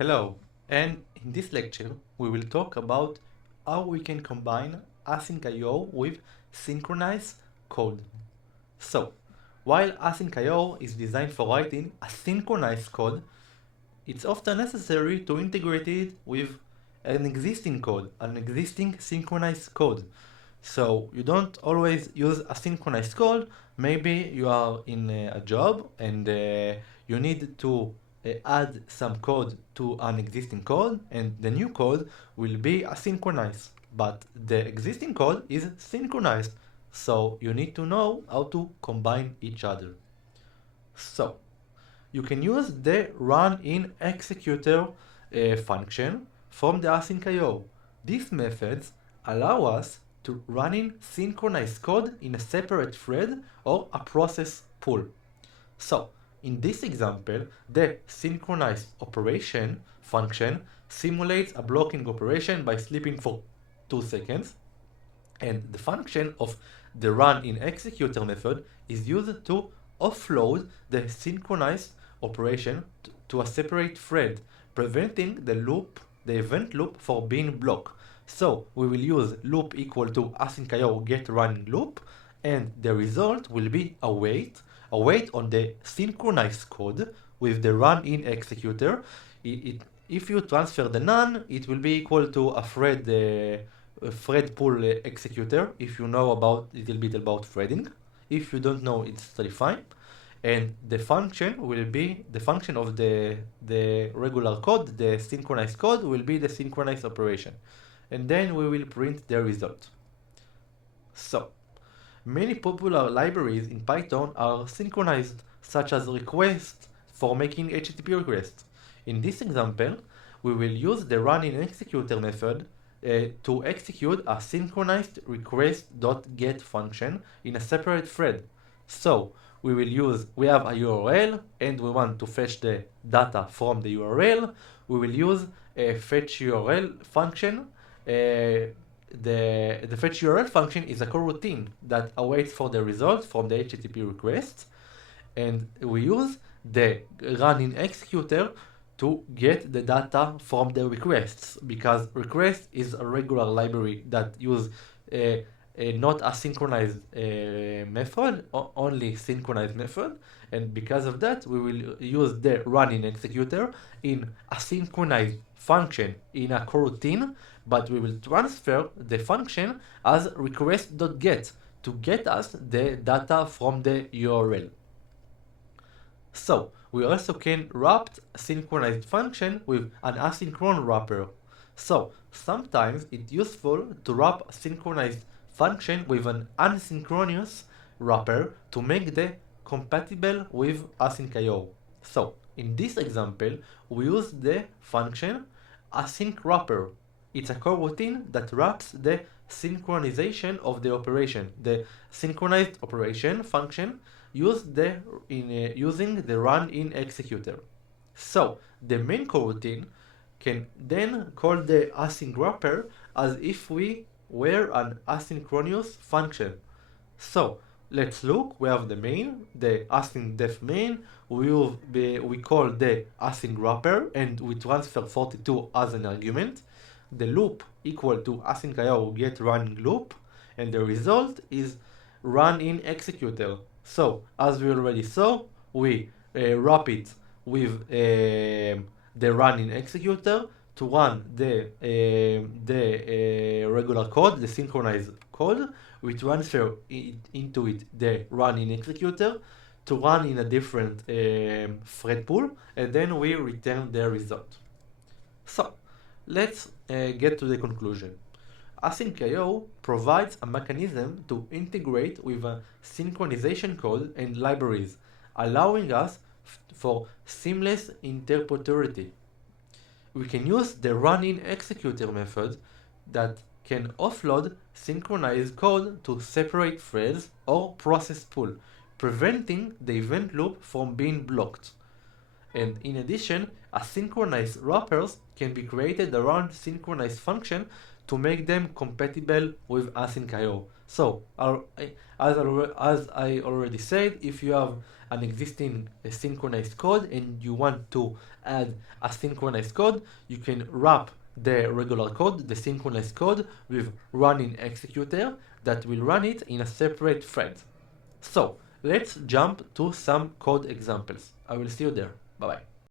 Hello, and in this lecture we will talk about how we can combine AsyncIO with synchronized code. So, while AsyncIO is designed for writing a synchronized code, it's often necessary to integrate it with an existing code, an existing synchronized code. So you don't always use a synchronized code. Maybe you are in a job and you need to add some code to an existing code, and the new code will be asynchronized. But the existing code is synchronized. So you need to know how to combine each other. So you can use the run in executor function from the AsyncIO. These methods allow us to run in synchronized code in a separate thread or a process pool. So, in this example, the synchronized operation function simulates a blocking operation by sleeping for 2 seconds, and the function of the run in executor method is used to offload the synchronized operation to a separate thread, preventing the event loop for being blocked. So we will use loop equal to AsyncIO get running loop, and the result will be a wait on the synchronized code with the run in executor. If you transfer the none, it will be equal to a thread pool executor. If you know about a little bit about threading, if you don't know, it's totally fine. And the function will be the function of the regular code, the synchronized code will be the synchronized operation, and then we will print the result. So many popular libraries in Python are synchronized, such as request for making HTTP requests. In this example, we will use the runInExecutor method to execute a synchronized request.get function in a separate thread. So we have a URL and we want to fetch the data from the URL. We will use a fetch URL function. The fetch URL function is a coroutine that awaits for the result from the HTTP request, and we use the runInExecutor to get the data from the requests, because request is a regular library that use not a synchronized method, only synchronized method, and because of that we will use the runInExecutor in a synchronized function in a coroutine, but we will transfer the function as request.get to get us the data from the URL. So we also can wrap synchronized function with an asynchronous wrapper. So sometimes it's useful to wrap a synchronized function with an asynchronous wrapper to make the compatible with AsyncIO. So in this example, we use the function async wrapper. It's a coroutine that wraps the synchronization of the operation. The synchronized operation function using the runInExecutor. So the main coroutine can then call the async wrapper as if we were an asynchronous function. So let's look. We have the main, the async def main. We call the async wrapper and we transfer 42 as an argument. The loop equal to AsyncIO get running loop, and the result is runInExecutor. So as we already saw, we wrap it with the runInExecutor to run the regular code, the synchronized code. We transfer into it the runInExecutor to run in a different thread pool, and then we return the result. So let's get to the conclusion. AsyncIO provides a mechanism to integrate with a synchronization code and libraries, allowing us for seamless interoperability. We can use the runInExecutor method that can offload synchronized code to separate threads or process pool, preventing the event loop from being blocked. And in addition, asynchronized wrappers can be created around synchronized function to make them compatible with AsyncIO. So, as I already said, if you have an existing synchronized code and you want to add a synchronized code, you can wrap the regular code, the synchronized code, with running executor that will run it in a separate thread. So, let's jump to some code examples. I will see you there. Bye bye.